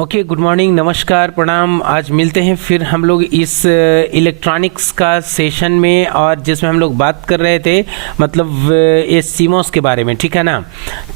Okay, good morning, नमस्कार, प्रणाम। आज मिलते हैं फिर हम लोग इस इलेक्ट्रॉनिक्स का सेशन में, और जिसमें हम लोग बात कर रहे थे मतलब ये सीमॉस के बारे में, ठीक है ना।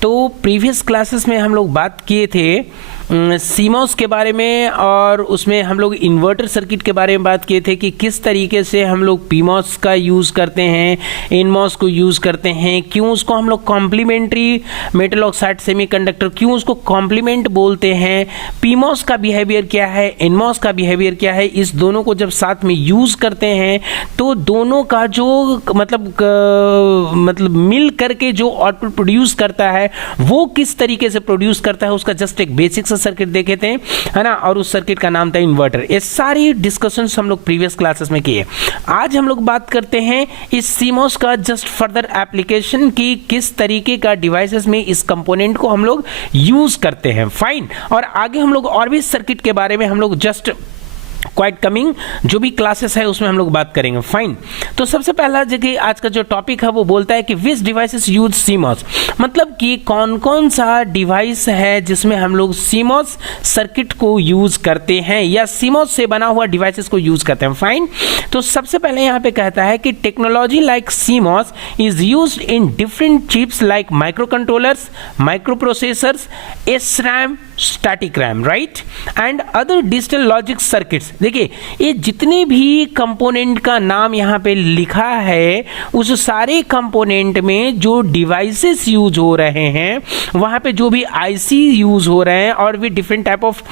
तो प्रीवियस क्लासेस में हम लोग बात किए थे सीमॉस के बारे में, और उसमें हम लोग इन्वर्टर सर्किट के बारे में बात किए थे कि किस तरीके से हम लोग पीमॉस का यूज़ करते हैं, एनमॉस को यूज़ करते हैं, क्यों उसको हम लोग कॉम्प्लीमेंट्री मेटल ऑक्साइड सेमीकंडक्टर, क्यों उसको कॉम्प्लीमेंट बोलते हैं, पीमॉस का बिहेवियर क्या है, एनमॉस का बिहेवियर क्या है। इस दोनों को जब साथ में यूज़ करते हैं तो दोनों का जो मतलब मिल करके जो आउटपुट प्रोड्यूस करता है वो किस तरीके से प्रोड्यूस करता है, उसका जस्ट एक बेसिक सर्किट देखे थे, है ना। और उस सर्किट का नाम था इन्वर्टर। ये सारी डिस्कशंस हम लोग प्रीवियस क्लासेस में किए। आज हम लोग बात करते हैं इस सीमॉस का जस्ट फर्दर एप्लीकेशन की, किस तरीके का डिवाइसेस में इस कंपोनेंट को हम लोग यूज करते हैं। फाइन। और आगे हम लोग और भी सर्किट के बारे में हम लोग जस्ट क्वाइट कमिंग जो भी क्लासेस है उसमें हम लोग बात करेंगे। फाइन। तो सबसे पहला जगह आज का जो टॉपिक है वो बोलता है कि विच डिवाइसेस यूज सीमॉस, मतलब कि कौन कौन सा डिवाइस है जिसमें हम लोग सीमॉस सर्किट को यूज करते हैं या सीमॉस से बना हुआ डिवाइसेस को यूज करते हैं। फाइन। तो सबसे पहले यहाँ पे कहता है कि technology like CMOS is used in different chips like micro controllers, micro processors, SRAM, static RAM, right, and other digital logic circuits. देखिए ये जितने भी कंपोनेंट का नाम यहाँ पे लिखा है उस सारे कंपोनेंट में जो डिवाइसेस यूज हो रहे हैं, वहाँ पे जो भी IC यूज हो रहे हैं, और भी डिफरेंट टाइप ऑफ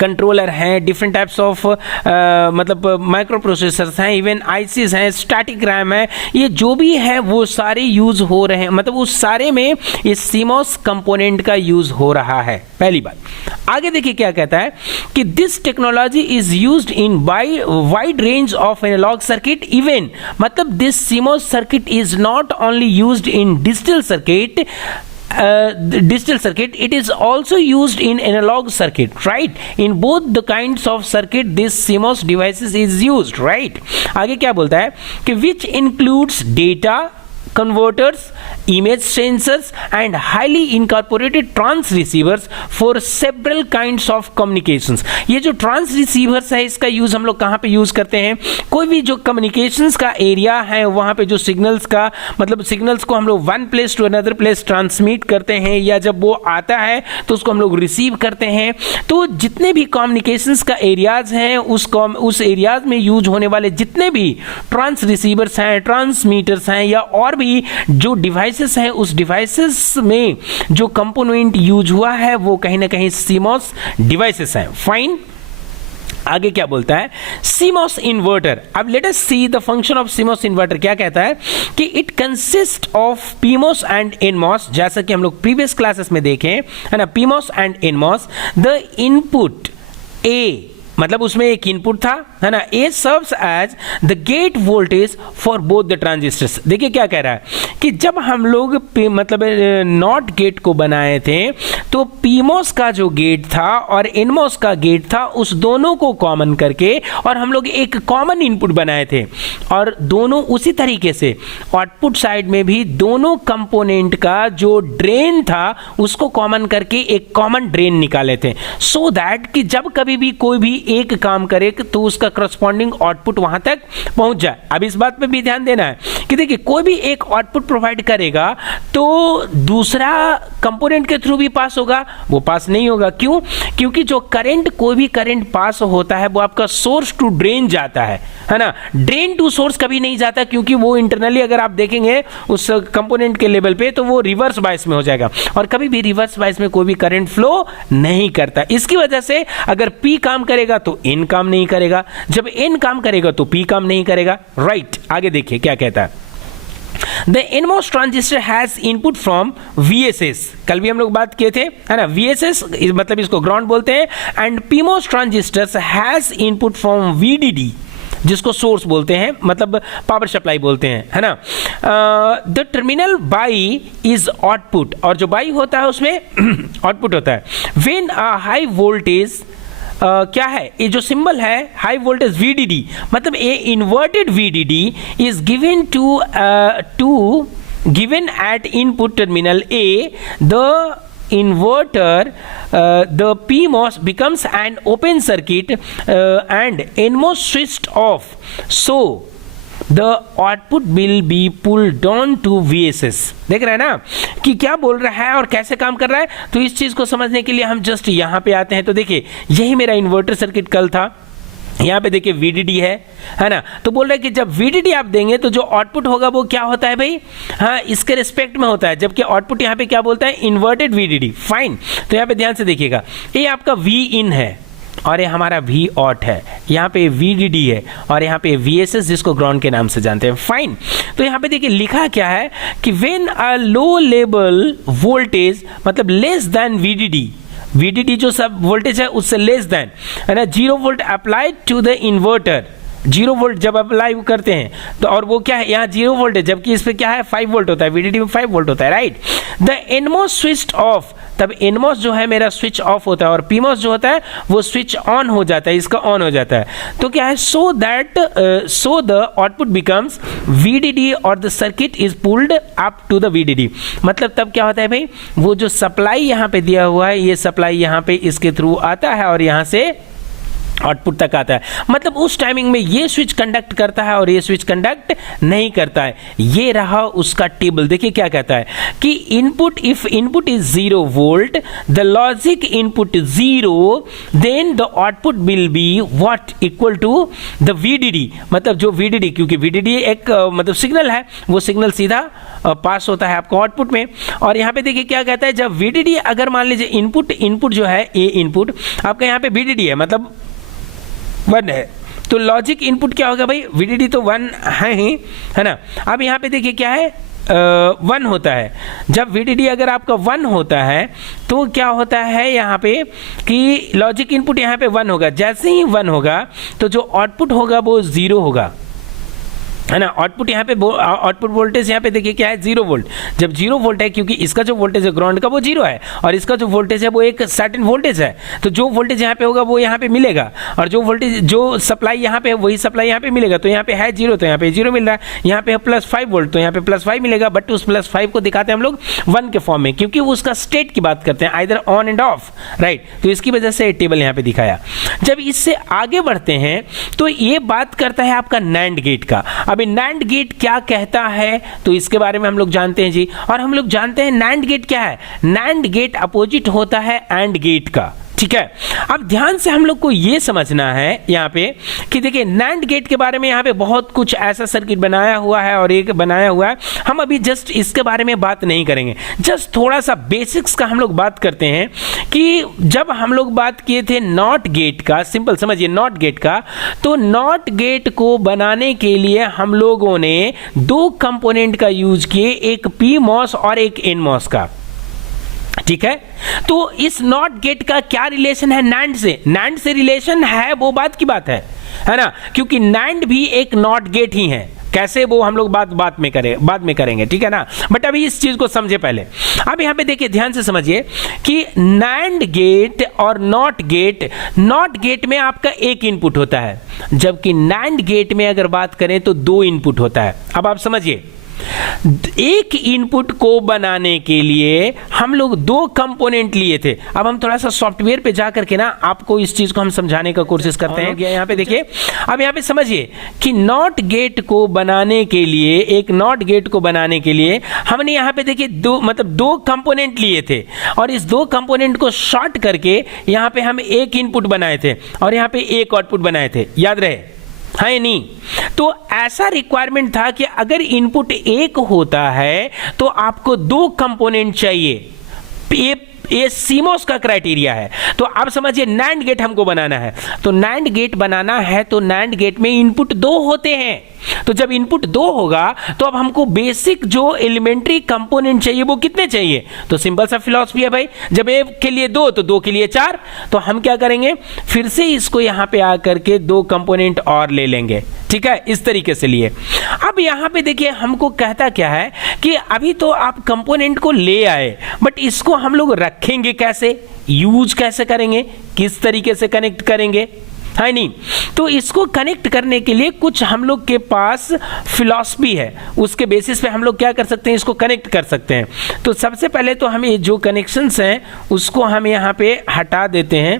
कंट्रोलर हैं, डिफरेंट टाइप्स ऑफ मतलब माइक्रो प्रोसेसर्स हैं, इवन ICs हैं, स्टैटिक रैम है, ये जो भी है वो सारे यूज हो रहे हैं, मतलब उस सारे में इस सीमॉस कंपोनेंट का यूज हो रहा है। पहली बात। आगे देखिए क्या कहता है कि this technology is used in wide range of analog circuit even, मतलब this CMOS circuit is not only used in digital circuit, it is also used in analog circuit, right? In both the kinds of circuit this CMOS devices is used, right? आगे क्या बोलता है कि which includes data converters, image sensors and highly incorporated trans receivers for several kinds of communications। ये जो trans receivers है इसका use हम लोग कहाँ पे यूज करते हैं, कोई भी जो कम्युनिकेशंस का एरिया है वहाँ पे जो सिग्नल्स का मतलब सिग्नल्स को हम लोग one place to another place transmit करते हैं, या जब वो आता है तो उसको हम लोग रिसीव करते हैं। तो जितने भी कम्युनिकेशंस का एरियाज हैं उस एरियाज में यूज होने वाले जितने भी ट्रांस रिसीवर्स हैं, ट्रांसमीटर्स हैं, या और भी जो डिवाइसेस हैं उस डिवाइसेस में जो कंपोनेंट यूज हुआ है वो कहीं ना कहीं सीमॉस डिवाइसेस हैं। फाइन। आगे क्या बोलता है, सीमॉस इन्वर्टर। अब let us see the function of CMOS inverter. क्या कहता है कि it consist of PMOS and NMOS, जैसा कि हम लोग प्रीवियस क्लासेस में देखें, है ना, PMOS and NMOS. The input A, मतलब उसमें एक इनपुट था, है ना, A serves as the gate voltage for both the transistors. देखिए क्या कह रहा है कि जब हम लोग मतलब नॉट गेट को बनाए थे तो पीमॉस का जो गेट था और एनमॉस का गेट था उस दोनों को कॉमन करके और हम लोग एक कॉमन इनपुट बनाए थे, और दोनों उसी तरीके से आउटपुट साइड में भी दोनों कंपोनेंट का जो ड्रेन था उसको कॉमन करके एक कॉमन ड्रेन निकाले थे, सो दैट कि जब कभी भी कोई भी एक काम करे तो उसका करस्पॉन्डिंग आउटपुट वहां तक पहुंच जाए। अब इस बात पे भी ध्यान देना है कि देखिए कोई भी एक आउटपुट प्रोवाइड करेगा तो दूसरा कंपोनेंट के थ्रू भी पास होगा, वो पास नहीं होगा। क्यों? क्योंकि जो करंट, कोई भी करंट पास होता है वो आपका सोर्स टू ड्रेन जाता है ना, ड्रेन टू सोर्स कभी नहीं जाता, क्योंकि वो इंटरनली अगर आप देखेंगे उस कंपोनेंट के लेवल पे तो वो रिवर्स बायस में हो जाएगा, और कभी भी रिवर्स बायस में कोई भी करंट फ्लो नहीं करता। इसकी वजह से अगर P काम करेगा तो N काम नहीं करेगा, जब N काम करेगा तो P काम नहीं करेगा, राइट। आगे देखिए क्या कहता है, The NMOS transistor has input from VSS, कल भी हम लोग बात किए थे, है ना, VSS मतलब इसको ग्राउंड बोलते हैं, and PMOS transistors has input from VDD जिसको सोर्स बोलते हैं, मतलब पावर सप्लाई बोलते हैं, है ना। The terminal by is output, और जो बाई होता है उसमें आउटपुट होता है। व्हेन हाई वोल्टेज क्या है, ये जो सिंबल है हाई वोल्टेज VDD, मतलब A inverted VDD is given to given at input terminal A, the inverter, the PMOS becomes an open circuit and NMOS switched off, so the output will be pulled down to VSS. देख रहे हैं ना कि क्या बोल रहा है और कैसे काम कर रहा है। तो इस चीज को समझने के लिए हम जस्ट यहाँ पे आते हैं। तो देखिए यही मेरा इन्वर्टर सर्किट कल था, यहाँ पे देखिए VDD है ना। तो बोल रहा है कि जब VDD आप देंगे तो जो आउटपुट होगा वो क्या होता है भाई, हाँ इसके रिस्पेक्ट में होता है, जबकि आउटपुट यहाँ पे क्या बोलता है, इन्वर्टेड VDD। फाइन, तो यहाँ पे ध्यान से देखिएगा, ये आपका V in है और ये हमारा V out है, यहाँ पे VDD है और यहाँ पे VSS जिसको ग्राउंड के नाम से जानते हैं। फाइन, तो यहाँ पे देखिए लिखा क्या है कि when a low level voltage मतलब लेस देन VDD जो सब वोल्टेज है उससे लेस देन है ना 0 volt applied to the inverter. 0 volt जब अप्लाई करते हैं तो और वो क्या है, यहाँ 0 वोल्ट है, जबकि इस पे क्या है 5 वोल्ट होता है, VDD में 5 वोल्ट होता है, right. The NMOS switch off, तब NMOS जो है मेरा स्विच ऑफ होता है और PMOS जो होता है वो स्विच ऑन हो जाता है, इसका ऑन हो जाता है। तो क्या है, so the output becomes VDD और the circuit is pulled up to the VDD। मतलब तब क्या होता है भाई, वो जो सप्लाई यहाँ पे दिया हुआ है, ये सप्लाई यहाँ पे इसके थ्रू आता है और यहाँ से आउटपुट तक आता है। मतलब उस टाइमिंग में ये स्विच कंडक्ट करता है और ये स्विच कंडक्ट नहीं करता है। ये रहा उसका टेबल। देखिए क्या कहता है कि input, if input is 0 volt, the logic input 0, then the output will be what, equal to the VDD। मतलब जो VDD, क्योंकि VDD एक मतलब सिग्नल है, वो सिग्नल सीधा पास होता है आपको आउटपुट में। और यहाँ पे देखिए क्या कहता है, जब VDD अगर मान लीजिए इनपुट जो है ए इनपुट आपका यहाँ पे VDD है मतलब 1 है, तो लॉजिक इनपुट क्या होगा भाई, VDD तो 1 है ही, है ना। अब यहाँ पे देखिए क्या है 1 होता है। जब VDD अगर आपका 1 होता है तो क्या होता है यहाँ पे कि लॉजिक इनपुट यहाँ पे 1 होगा। जैसे ही 1 होगा तो जो आउटपुट होगा वो 0 होगा, है ना। आउटपुट यहाँ पे आउटपुट वोल्टेज यहाँ पे देखिए क्या है 0 वोल्ट। जब 0 वोल्ट है, क्योंकि इसका जो वोल्टेज है ग्राउंड का वो 0 है और इसका जो वोल्टेज है वो एक सर्टेन वोल्टेज है, तो जो वोल्टेज यहाँ पे होगा वो यहाँ पे मिलेगा और जो वोल्टेज जो सप्लाई यहाँ पे है वही सप्लाई यहाँ पे मिलेगा। तो यहाँ पे है 0 तो यहाँ पे 0 मिल रहा है, यहाँ पे है +5 वोल्ट तो यहाँ पे +5 मिलेगा। बट उस +5 को दिखाते हैं हम लोग 1 के फॉर्म में, क्योंकि वो उसका स्टेट की बात करते हैं, either on end of, right. तो इसकी वजह से टेबल यहाँ पे दिखाया। जब इससे आगे बढ़ते हैं तो ये बात करता है आपका NAND गेट का। अभी NAND गेट क्या कहता है तो इसके बारे में हम लोग जानते हैं जी। और हम लोग जानते हैं NAND गेट क्या है, NAND गेट अपोजिट होता है AND गेट का, ठीक है। अब ध्यान से हम लोग को ये समझना है यहाँ पे कि देखिए NAND गेट के बारे में यहाँ पे बहुत कुछ ऐसा सर्किट बनाया हुआ है और एक बनाया हुआ है। हम अभी जस्ट इसके बारे में बात नहीं करेंगे, जस्ट थोड़ा सा बेसिक्स का हम लोग बात करते हैं कि जब हम लोग बात किए थे नॉट गेट का, सिंपल समझिए नॉट गेट का, तो नॉट गेट को बनाने के लिए हम लोगों ने 2 कंपोनेंट का यूज किए, एक PMOS और एक NMOS का, ठीक है। तो इस नॉट गेट का क्या रिलेशन है NAND से, NAND से रिलेशन है वो बात की बात है ना, क्योंकि NAND भी एक नॉट गेट ही है। कैसे वो हम लोग बाद में करेंगे, ठीक है ना। बट अभी इस चीज को समझे पहले। अब यहाँ पे देखिए ध्यान से समझिए कि NAND गेट और नॉट गेट में आपका एक इनपुट होता है, जबकि NAND गेट में अगर बात करें तो 2 इनपुट होता है। अब आप समझिए, एक इनपुट को बनाने के लिए हम लोग 2 कंपोनेंट लिए थे। अब हम थोड़ा सा सॉफ्टवेयर पे जाकर के ना आपको इस चीज को हम समझाने का कोशिश करते हैं। यहाँ पे देखिए, अब यहाँ पे समझिए कि नॉट गेट को बनाने के लिए, एक नॉट गेट को बनाने के लिए हमने यहाँ पे देखिए 2 कंपोनेंट लिए थे और इस 2 कंपोनेंट को शॉर्ट करके यहाँ पे हम एक इनपुट बनाए थे और यहाँ पे एक आउटपुट बनाए थे, याद रहे है नहीं। तो ऐसा रिक्वायरमेंट था कि अगर इनपुट 1 होता है तो आपको 2 कंपोनेंट चाहिए। ये CMOS का क्राइटेरिया है। तो आप समझिए NAND गेट हमको बनाना है, तो NAND गेट बनाना है तो NAND गेट में इनपुट 2 होते हैं। तो जब इनपुट 2 होगा तो अब हमको बेसिक जो एलिमेंट्री कंपोनेंट चाहिए वो कितने चाहिए, तो सिंपल सा फिलॉसफी है भाई, जब 1 के लिए 2 तो 2 के लिए 4। तो हम क्या करेंगे, फिर से इसको यहां पे आकर के 2 कंपोनेंट और ले लेंगे, ठीक है, इस तरीके से लिए। अब यहां पे देखिए हमको कहता क्या है कि अभी तो आप कंपोनेंट को ले आए, बट इसको हम लोग रखेंगे कैसे, यूज कैसे करेंगे, किस तरीके से कनेक्ट करेंगे, है नहीं। तो इसको कनेक्ट करने के लिए कुछ हम लोग के पास फिलॉसफी है, उसके बेसिस पे हम लोग क्या कर सकते हैं, इसको कनेक्ट कर सकते हैं। तो सबसे पहले तो हम ये जो कनेक्शंस हैं उसको हम यहाँ पे हटा देते हैं,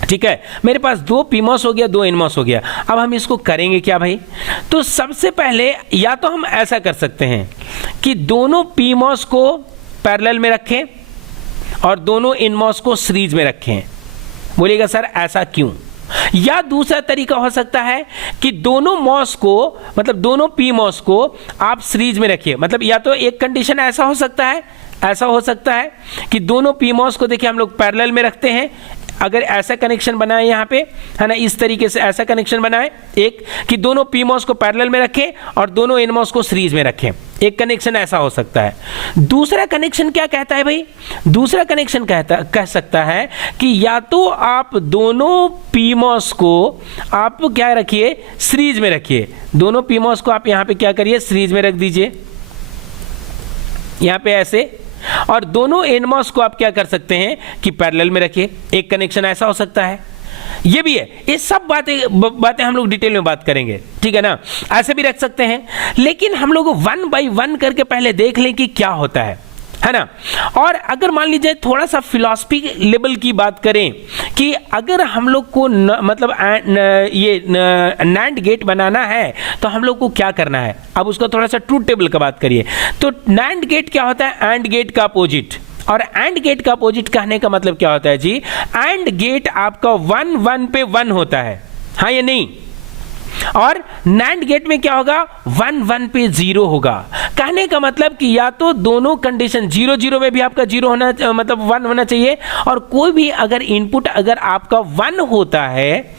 ठीक है। मेरे पास 2 PMOS हो गया, 2 NMOS हो गया। अब हम इसको करेंगे क्या भाई, तो सबसे पहले या तो हम ऐसा कर सकते हैं कि दोनों PMOS को पैरेलल में रखें और दोनों NMOS को सीरीज में रखें। बोलिएगा सर ऐसा क्यों? या दूसरा तरीका हो सकता है कि दोनों MOS को, मतलब दोनों PMOS को आप सीरीज में रखिए। मतलब या तो एक कंडीशन ऐसा हो सकता है, ऐसा हो सकता है कि दोनों PMOS को देखिए हम लोग पैरेलल में रखते हैं, अगर ऐसा कनेक्शन बनाए यहाँ पे, है ना, इस तरीके से ऐसा कनेक्शन बनाए, एक कि दोनों PMOS को पैरेलल में रखें और दोनों NMOS को सीरीज में रखें, एक कनेक्शन ऐसा हो सकता है। दूसरा कनेक्शन क्या कहता है भाई, दूसरा कनेक्शन कह सकता है कि या तो आप दोनों PMOS को आप क्या रखिए, सीरीज में रखिए, दोनों PMOS को आप यहाँ पे क्या करिए, सीरीज में रख दीजिए यहाँ पे ऐसे, और दोनों NMOS को आप क्या कर सकते हैं कि पैरेलल में रखिए, एक कनेक्शन ऐसा हो सकता है। ये भी है, ये सब बातें हम लोग डिटेल में बात करेंगे, ठीक है ना। ऐसे भी रख सकते हैं, लेकिन हम लोग 1 बाय 1 करके पहले देख लें कि क्या होता है ना। और अगर मान लीजिए थोड़ा सा फिलॉसफी लेवल की बात करें कि अगर हम लोग को मतलब ये NAND गेट बनाना है तो हम लोग को क्या करना है, अब उसका थोड़ा सा ट्रूथ टेबल का बात करिए। तो NAND गेट क्या होता है, AND गेट का अपोजिट, और AND गेट का अपोजिट कहने का मतलब क्या होता है जी, AND गेट आपका 1 1 पे 1 होता है, हाँ या नहीं, और NAND गेट में क्या होगा, 1 1 पे 0 होगा। कहने का मतलब कि या तो दोनों कंडीशन 0 0 में भी आपका 0 होना, मतलब 1 होना चाहिए, और कोई भी अगर इनपुट अगर आपका 1 होता है,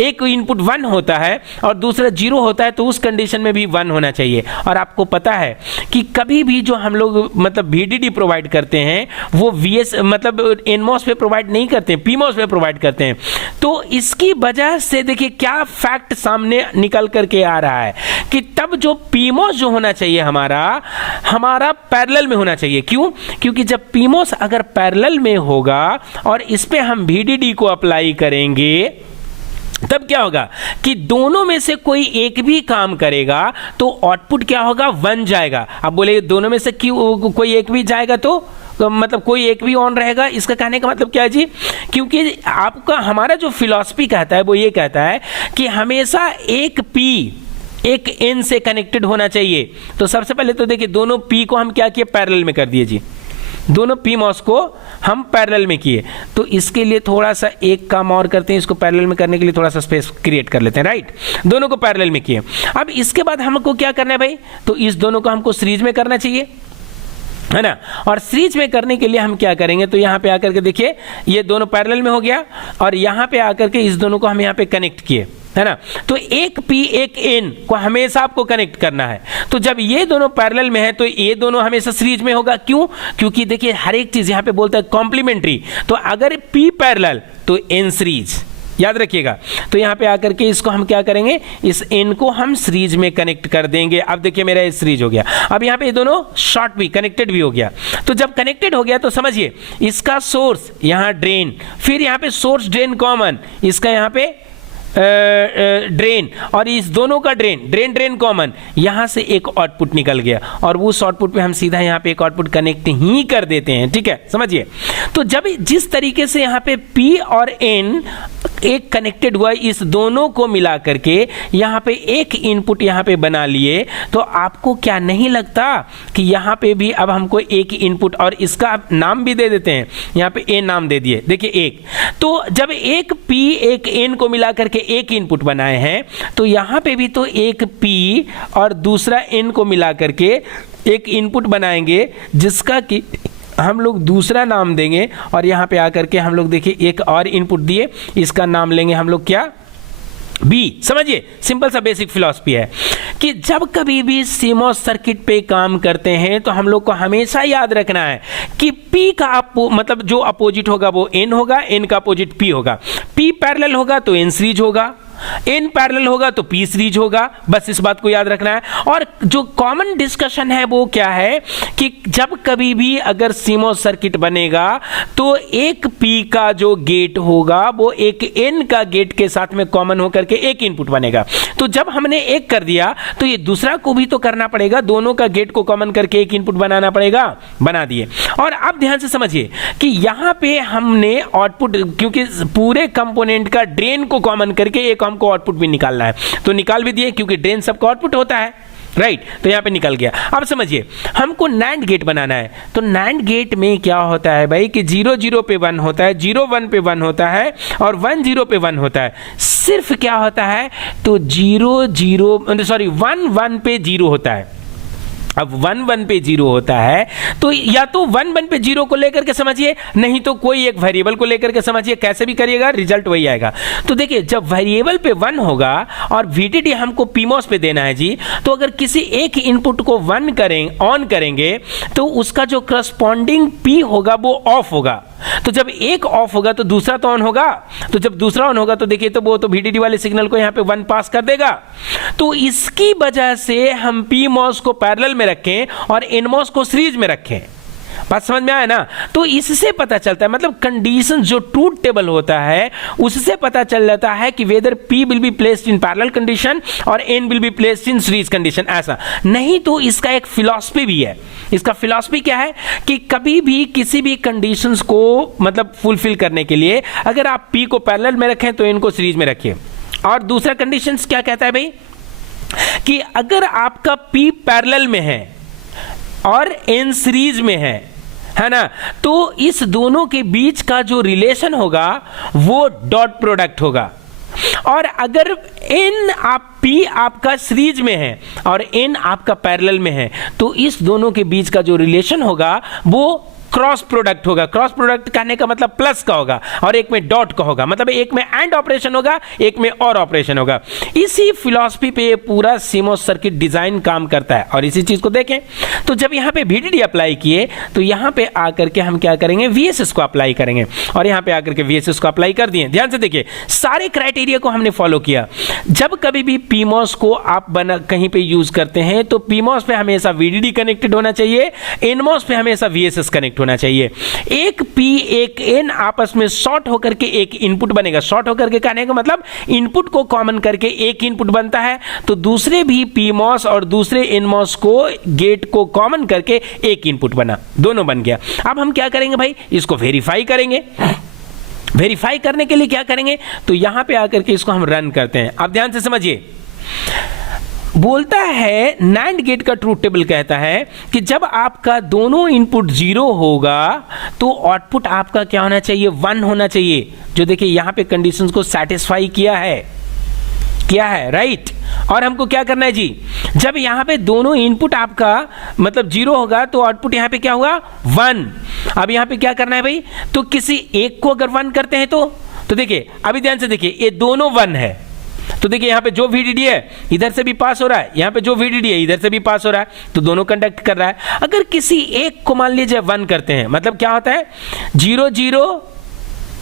एक इनपुट 1 होता है और दूसरा 0 होता है, तो उस कंडीशन में भी 1 होना चाहिए। और आपको पता है कि कभी भी जो हम लोग मतलब VDD प्रोवाइड करते हैं वो VS मतलब NMOS पे प्रोवाइड नहीं करते हैं, PMOS पे प्रोवाइड करते हैं। तो इसकी वजह से देखिए क्या फैक्ट सामने निकल करके आ रहा है कि तब जो PMOS जो होना चाहिए हमारा पैरेलल में होना चाहिए। क्यों? क्योंकि जब PMOS अगर पैरेलल में होगा और इस पे हम VDD को अप्लाई करेंगे, तब क्या होगा कि दोनों में से कोई एक भी काम करेगा तो आउटपुट क्या होगा, 1 जाएगा। अब बोले दोनों में से क्यों कोई एक भी जाएगा, तो मतलब कोई एक भी ऑन रहेगा, इसका कहने का मतलब क्या है जी, क्योंकि आपका हमारा जो फिलॉसफी कहता है वो ये कहता है कि हमेशा एक P एक N से कनेक्टेड होना चाहिए। तो सबसे पहले तो देखिए दोनों P को हम क्या किए, पैरेलल में कर दिए जी, दोनों PMOS को हम पैरेलल में किए। तो इसके लिए थोड़ा सा एक काम और करते हैं, इसको पैरेलल में करने के लिए थोड़ा सा स्पेस क्रिएट कर लेते हैं, राइट। दोनों को पैरेलल में किए। अब इसके बाद हमको क्या करना है भाई, तो इस दोनों को हमको सीरीज में करना चाहिए, है ना। और सीरीज में करने के लिए हम क्या करेंगे, तो यहाँ पे आकर के देखिए ये दोनों पैरेलल में हो गया, और यहाँ पे आकर के इस दोनों को हम यहाँ पे कनेक्ट किए, है ना। तो एक P एक N को हमेशा आपको कनेक्ट करना है। तो जब ये दोनों पैरेलल में है तो ये दोनों हमेशा सीरीज में होगा। क्यों? क्योंकि देखिए हर एक चीज यहाँ पे बोलता है कॉम्प्लीमेंट्री। तो अगर P पैरेलल तो N सीरीज, याद रखिएगा। तो यहाँ पे आकर के इसको हम क्या करेंगे, इस N को हम सीरीज में कनेक्ट कर देंगे। अब देखिए मेरा ये सीरीज हो गया। अब यहाँ पे ये दोनों शॉर्ट भी कनेक्टेड भी हो गया। तो जब कनेक्टेड हो गया तो समझिए इसका सोर्स यहाँ ड्रेन, फिर यहाँ पे सोर्स ड्रेन कॉमन, इसका यहाँ पे ड्रेन, और इस दोनों का ड्रेन कॉमन, यहां से एक आउटपुट निकल गया, और उस आउटपुट पे हम सीधा यहां पे एक आउटपुट कनेक्ट ही कर देते हैं, ठीक है, समझिए। तो जब जिस तरीके से यहां पे P और N एक कनेक्टेड हुआ, इस दोनों को मिला करके यहां पे एक इनपुट यहां पे बना लिए, तो आपको क्या नहीं लगता कि यहां पे भी अब हमको एक इनपुट, और इसका नाम भी दे देते हैं, यहां पे A नाम दे दिए, देखिए एक। तो जब एक P एक N को मिला करके एक इनपुट बनाए हैं, तो यहां पे भी तो एक P और दूसरा N को मिला करके एक इनपुट बनाएंगे, जिसका कि हम लोग दूसरा नाम देंगे, और यहां पे आकर के हम लोग देखिए एक और इनपुट दिए, इसका नाम लेंगे हम लोग क्या, B। समझिए सिंपल सा बेसिक फिलॉसफी है कि जब कभी भी CMOS सर्किट पे काम करते हैं तो हम लोग को हमेशा याद रखना है कि P का मतलब जो अपोजिट होगा वो N होगा, N का अपोजिट P होगा। P पैरेलल होगा तो N सीरीज होगा, इन पैरेलल होगा तो पी सीरीज होगा, बस इस बात को याद रखना है। और जो कॉमन डिस्कशन है वो क्या है कि जब कभी भी अगर सीमोस सर्किट बनेगा तो एक पी का जो गेट होगा वो एक एन का गेट के साथ में कॉमन होकर के एक इनपुट बनेगा। तो जब हमने एक कर दिया तो ये दूसरा को भी तो करना पड़ेगा, दोनों का गेट को कॉमन करके एक इनपुट बनाना पड़ेगा, बना दिए। और अब ध्यान से समझिए कि यहां पे हमने आउटपुट, क्योंकि पूरे कंपोनेंट का ड्रेन को कॉमन करके एक हमको आउटपुट भी निकालना है, तो निकाल भी दिए क्योंकि ड्रेन सबका आउटपुट होता है, राइट। तो यहां पे निकल गया। अब समझिए हमको नैंड गेट बनाना है, तो नैंड गेट में क्या होता है भाई कि 0 0 पे 1 होता है, 0 1 पे 1 होता है और 1 0 पे 1 होता है। सिर्फ क्या होता है तो 1 1 पे 0 होता है। अब 1 1 पे 0 होता है तो या तो 1 1 पे 0 को लेकर के समझिए, नहीं तो कोई एक वेरिएबल को लेकर के समझिए, कैसे भी करिएगा रिजल्ट वही आएगा। तो देखिए जब वेरिएबल पे 1 होगा और VDD हमको PMOS पे देना है जी, तो अगर किसी एक इनपुट को 1 ऑन करेंगे तो उसका जो करस्पॉन्डिंग P होगा वो ऑफ होगा। तो जब एक ऑफ होगा तो दूसरा तो ऑन होगा, तो जब दूसरा ऑन होगा तो देखिए तो वो तो VDD वाले सिग्नल को यहां पे 1 पास कर देगा। तो इसकी वजह से हम PMOS को पैरेलल में रखें और NMOS को सीरीज में रखें। बात समझ में आया ना? तो इससे पता चलता है, मतलब कंडीशन जो ट्रूथ टेबल होता है उससे पता चल जाता है कि whether P will be placed in parallel condition और N will be placed in series condition. ऐसा नहीं तो इसका एक फिलॉसफी भी है। इसका फिलॉसफी क्या है कि कभी भी किसी भी कंडीशंस को मतलब फुलफिल करने के लिए अगर आप P को पैरेलल में रखें तो इनको सीरीज में रखिए। और दूसरा कंडीशंस क्या कहता है भाई कि अगर आपका P पैरेलल में है और N सीरीज में है ना, तो इस दोनों के बीच का जो रिलेशन होगा वो डॉट प्रोडक्ट होगा। और अगर P आपका सीरीज में है और N आपका पैरेलल में है तो इस दोनों के बीच का जो रिलेशन होगा वो क्रॉस प्रोडक्ट होगा। क्रॉस प्रोडक्ट कहने का मतलब प्लस का होगा और एक में डॉट का होगा, मतलब एक में एंड ऑपरेशन होगा, एक में और ऑपरेशन होगा। इसी फिलॉसफी पे ये पूरा सीमोस सर्किट डिजाइन काम करता है। और इसी चीज को देखें तो जब यहां पे VDD अप्लाई किए तो यहां पे आकर के हम क्या करेंगे, VSS को अप्लाई करेंगे और यहां पे आकर के VSS को अप्लाई कर दिए। ध्यान से देखिए सारे क्राइटेरिया को हमने फॉलो किया। जब कभी भी PMOS को आप कहीं पे यूज करते हैं तो PMOS पे हमेशा VDD कनेक्टेड होना चाहिए, NMOS पे हमेशा VSS कनेक्ट होना चाहिए। एक P एक N आपस में शॉर्ट होकर के एक इनपुट बनेगा। शॉर्ट होकर के कहने का मतलब इनपुट को कॉमन करके एक इनपुट बनता है, तो दूसरे भी PMOS और दूसरे NMOS को गेट को कॉमन करके एक इनपुट बना, दोनों बन गया। अब हम क्या करेंगे भाई, इसको वेरीफाई करेंगे। वेरीफाई करने के लिए क्या करेंगे तो यहां पे आकर के इसको हम रन करते हैं। अब ध्यान से समझिए, बोलता है नैंड गेट का ट्रूथ टेबल कहता है कि जब आपका दोनों इनपुट 0 होगा तो आउटपुट आपका क्या होना चाहिए, 1 होना चाहिए। जो देखिए यहां पे कंडीशंस को सेटिस्फाई किया है राइट। और हमको क्या करना है जी, जब यहां पे दोनों इनपुट आपका मतलब 0 होगा तो आउटपुट यहां पे क्या होगा, 1। अब यहां पे क्या करना है भाई, तो किसी एक को अगर 1 करते हैं तो देखिए अभी ध्यान से देखिए ये दोनों 1 है, तो देखिए यहां पे जो VDD है इधर से भी पास हो रहा है, यहां पे जो VDD है इधर से भी पास हो रहा है, तो दोनों कंडक्ट कर रहा है। अगर किसी एक को मान लीजिए 1 करते हैं, मतलब क्या होता है 0 0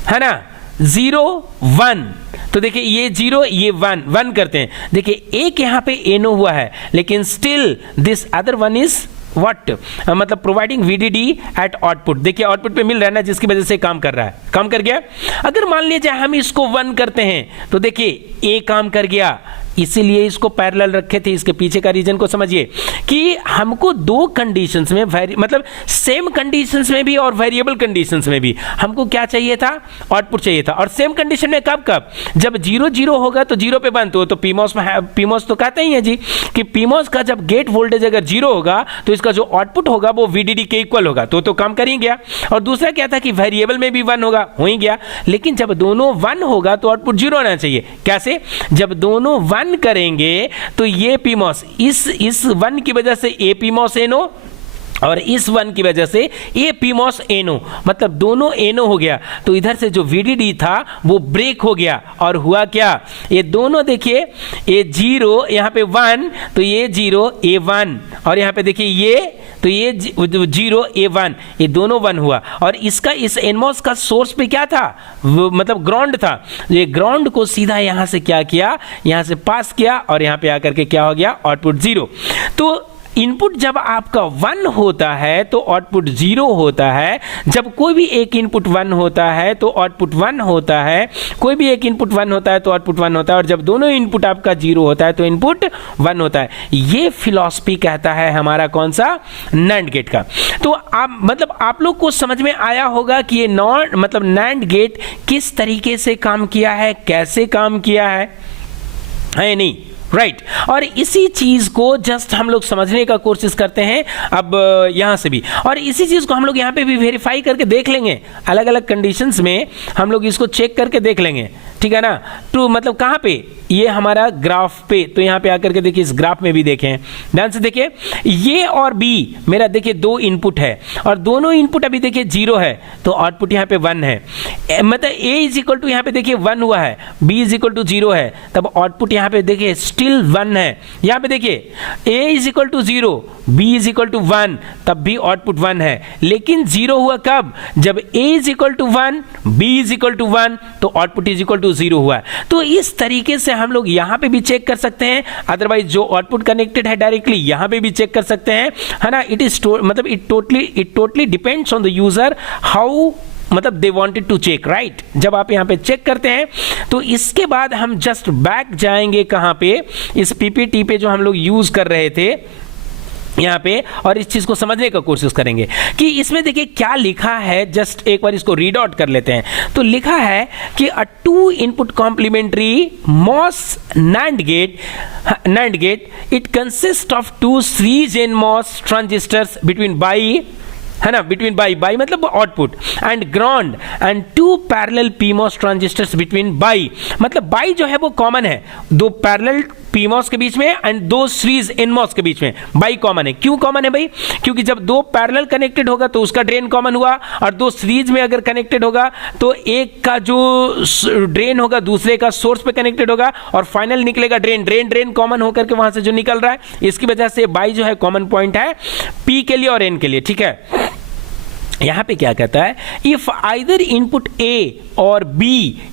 है ना, 0 1, तो देखिए ये 0 ये 1 करते हैं। देखिए एक यहां पे NO हुआ है लेकिन still this other one is what, मतलब प्रोवाइडिंग VDD एट आउटपुट। देखिए आउटपुट पे मिल रहा है ना, जिसकी वजह से काम कर रहा है, काम कर गया। अगर मान लीजिए हम इसको 1 करते हैं तो देखिए A काम कर गया, इसीलिए इसको पैरेलल रखे थे। इसके पीछे का रीजन को समझिए कि हमको दो कंडीशंस में मतलब सेम कंडीशंस में भी और वेरिएबल कंडीशंस में भी हमको क्या चाहिए था, आउटपुट चाहिए था। और सेम कंडीशन में कब जब 0 0 होगा तो 0 पे बंद, तो PMOS तो कहते ही है जी कि PMOS का जब गेट वोल्टेज अगर 0 होगा तो इसका जो आउटपुट होगा वो VDD के इक्वल होगा, तो काम कर ही गया। और दूसरा क्या था कि वेरिएबल में भी 1 होगा, हो ही गया। लेकिन जब दोनों 1 होगा तो आउटपुट 0 होना चाहिए। कैसे, जब दोनों 1 करेंगे तो ये PMOS इस 1 की वजह से A PMOS NO और इस वन की वजह से ये पीमॉस एनो मतलब दोनों एनो हो गया, तो इधर से जो VDD था वो ब्रेक हो गया और हुआ क्या, ये दोनों देखिए, ये 0 यहाँ पे 1, तो ये 0 ये 1, और यहाँ पे देखिए ये, तो ये 0 ये 1, ये दोनों 1 हुआ। और इसका इस एनमॉस का सोर्स पे क्या था, मतलब ग्राउंड था, ये ग्राउंड को सीधा यहाँ से क्या किया, यहाँ से पास किया और यहाँ पे आकर के क्या हो गया, आउटपुट 0। तो इनपुट जब आपका 1 होता है तो आउटपुट 0 होता है, जब कोई भी एक इनपुट 1 होता है तो आउटपुट 1 होता है, कोई भी एक इनपुट 1 होता है तो आउटपुट 1 होता है, और जब दोनों इनपुट आपका 0 होता है तो इनपुट 1 होता है। ये फिलॉसफी कहता है हमारा कौन सा, नैंड गेट का। तो आप मतलब आप लोग को समझ में आया होगा कि ये नैंड गेट किस तरीके से काम किया है, कैसे काम किया है नहीं, राइट। और इसी चीज को जस्ट हम लोग समझने का कोशिश करते हैं अब यहां से भी, और इसी चीज को हम लोग यहां पे भी वेरीफाई करके देख लेंगे, अलग अलग कंडीशंस में हम लोग इसको चेक करके देख लेंगे, ठीक है ना। तो मतलब कहां पे, ये हमारा ग्राफ पे, तो यहां पे आकर के देखिए, इस ग्राफ में भी देखें, ध्यान से देखिए, ये और बी मेरा देखिए 2 इनपुट है और दोनों इनपुट अभी देखिए 0 है, तो आउटपुट यहां पे 1 है, मतलब ए इज इक्वल टू यहां पे देखिए 1 हुआ है, बी इज इक्वल टू 0 है, तब आउटपुट यहां पे देखिए स्टिल 1 है। यहां पे देखिए a is equal to 0, b is equal to 1, तब भी आउटपुट 1 है, लेकिन 0 हुआ कब, जब a is equal to 1, b is equal to 1, तो आउटपुट इज इक्वल टू 0 हुआ। तो इस तरीके से हम लोग यहां पे भी चेक कर सकते हैं, अदरवाइज जो आउटपुट कनेक्टेड है डायरेक्टली यहां पे भी चेक कर सकते हैं, है ना। इट इज मतलब it totally depends on the user how मतलब they wanted to check, right. जब आप यहाँ पे चेक करते हैं तो इसके बाद हम जस्ट बैक जाएंगे कहाँ पे, इस पीपीटी पे जो हम लोग यूज कर रहे थे यहाँ पे, और इस चीज को समझने का कोशिश करेंगे कि इसमें देखिए क्या लिखा है, जस्ट एक बार इसको रीड आउट कर लेते हैं। तो लिखा है कि a 2 input complementary MOS NAND gate it consists of 2 series NMOS transistors between by, है ना, बिटवीन बाई मतलब output and ground and 2 parallel PMOS transistors between by, मतलब बाई जो है वो कॉमन है 2 पैरेलल PMOS के बीच में एंड 2 सीरीज NMOS के बीच में, बाई कॉमन है। क्यों कॉमन है भाई, क्योंकि जब 2 पैरेलल कनेक्टेड होगा तो उसका ड्रेन कॉमन हुआ, और 2 सीरीज में अगर कनेक्टेड होगा तो एक का जो ड्रेन होगा दूसरे का सोर्स पे कनेक्टेड होगा, और फाइनल निकलेगा ड्रेन कॉमन होकर के वहां से जो निकल रहा है, इसकी वजह से बाई जो है कॉमन पॉइंट है P के लिए और N के लिए, ठीक है। यहां पे क्या कहता है, इफ आइदर इनपुट A और B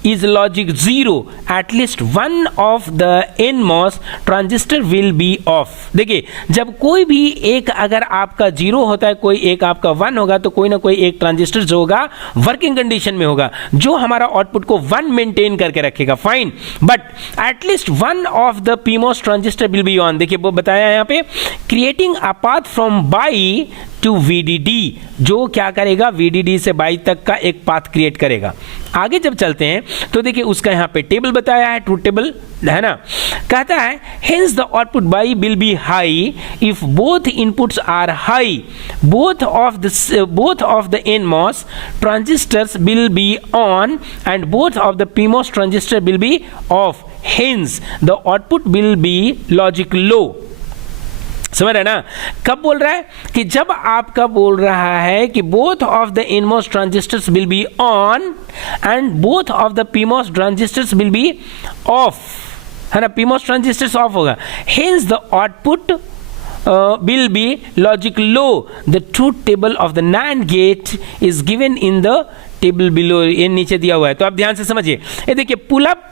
is logic 0 at least 1 of the NMOS transistor will be of. देखिए जब कोई भी एक अगर आपका 0 होता है, कोई एक आपका 1 होगा, तो कोई ना कोई एक ट्रांजिस्टर जो होगा वर्किंग कंडीशन में होगा, जो हमारा आउटपुट को 1 मेंटेन करके रखेगा, fine. But at least 1 of the PMOS transistor will be on. देखिए वो बताया यहां पे, creating a path from by two VDD, जो क्या करेगा, VDD से बाई तक का एक पाथ क्रिएट करेगा। आगे जब चलते हैं तो देखिए उसका यहां पे टेबल बताया है, ट्रूथ टेबल है ना। कहता है hence the output Y will be high if both inputs are high, both of the NMOS transistors will be on and both of the PMOS transistor will be off, hence the output will be logic low. समझ रहे ना, कब बोल रहा है कि जब आपका बोल रहा है कि both of the NMOS transistors will be on and both of the PMOS transistors will be of, है ना, PMOS ट्रांजिस्टर्स ऑफ होगा, hence the output will be logic low. The truth table of the NAND gate is given in the table below. ये नीचे दिया हुआ है, तो आप ध्यान से समझिए। ये देखिए pull up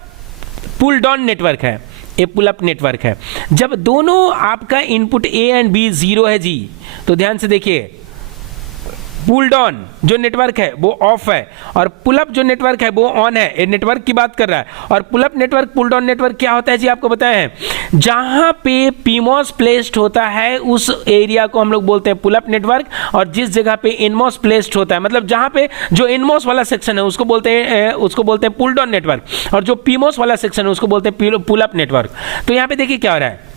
pull down network है, ये पुल अप नेटवर्क है। जब दोनों आपका इनपुट A एंड B 0 है जी, तो ध्यान से देखिए, पुल डाउन जो नेटवर्क है वो ऑफ है और पुल अप जो नेटवर्क है वो ऑन है। ये नेटवर्क की बात कर रहा है। और pull up network pull down network क्या होता है जी, आपको बताया है, जहां पे PMOS प्लेस्ड होता है उस एरिया को हम लोग बोलते हैं पुल अप नेटवर्क, और जिस जगह पे NMOS प्लेस्ड होता है, मतलब जहां पे जो NMOS वाला सेक्शन है उसको बोलते हैं पुल डाउन नेटवर्क, और जो PMOS वाला सेक्शन है उसको बोलते हैं पुल अप नेटवर्क। तो यहां पे देखिए क्या हो रहा है,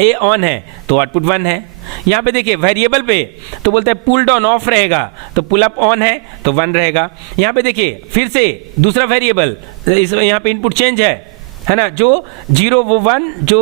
ए ऑन है तो आउटपुट 1 है। यहां पे देखिए वेरिएबल पे तो बोलते हैं पुल डाउन ऑफ रहेगा तो पुल अप ऑन है तो 1 रहेगा। यहां पे देखिए फिर से दूसरा वेरिएबल, यहां पे इनपुट चेंज है ना, जो 0 वो 1, जो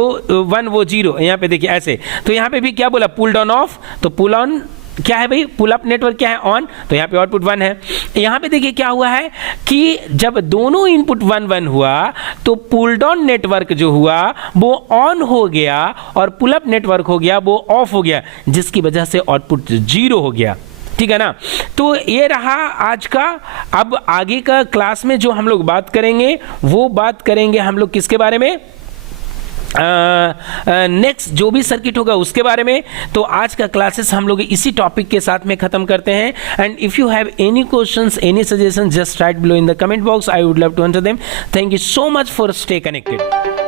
1 वो 0, यहां पे देखिए ऐसे। तो यहां पे भी क्या बोला, पुल डाउन ऑफ, तो पुल ऑन क्या है भाई, पुल अप नेटवर्क क्या है, ऑन, तो यहाँ पे आउटपुट 1 है। यहाँ पे देखिए क्या हुआ है कि जब दोनों इनपुट 1 1 हुआ तो पुल डाउन नेटवर्क जो हुआ वो ऑन हो गया और पुल अप नेटवर्क हो गया वो ऑफ हो गया, जिसकी वजह से आउटपुट 0 हो गया। ठीक है ना। तो ये रहा आज का। अब आगे का क्लास में जो हम लोग बात करेंगे वो बात करेंगे हम लोग किसके बारे में, नेक्स्ट जो भी सर्किट होगा उसके बारे में। तो आज का क्लासेस हम लोग इसी टॉपिक के साथ में खत्म करते हैं। And if you have any questions, any suggestion, just write below in the comment box, I would love to answer them. Thank you so much for stay connected.